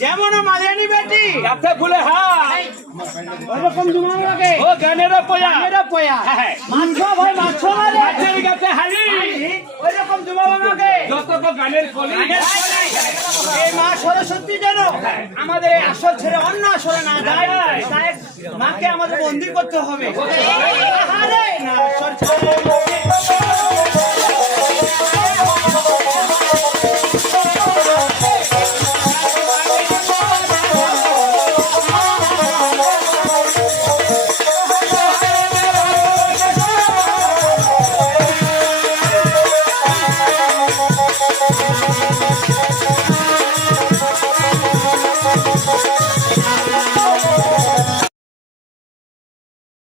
যেমন মালিয়ানি বেটি কাছে ফুলে হাই ওরকম জুমা লাগে ও গানেরা পয়া মাছ ভাই মাছ মারে মাছের কাছে হালি ওরকম জুমা লাগে যত তো গানের কলি এই মা সরস্বতী যেন আমাদের এই আসল ছেড়ে অন্য আসলে না যায় তাই মাকে আমাদের বন্দী করতে হবে আরে না আসল ছেড়ে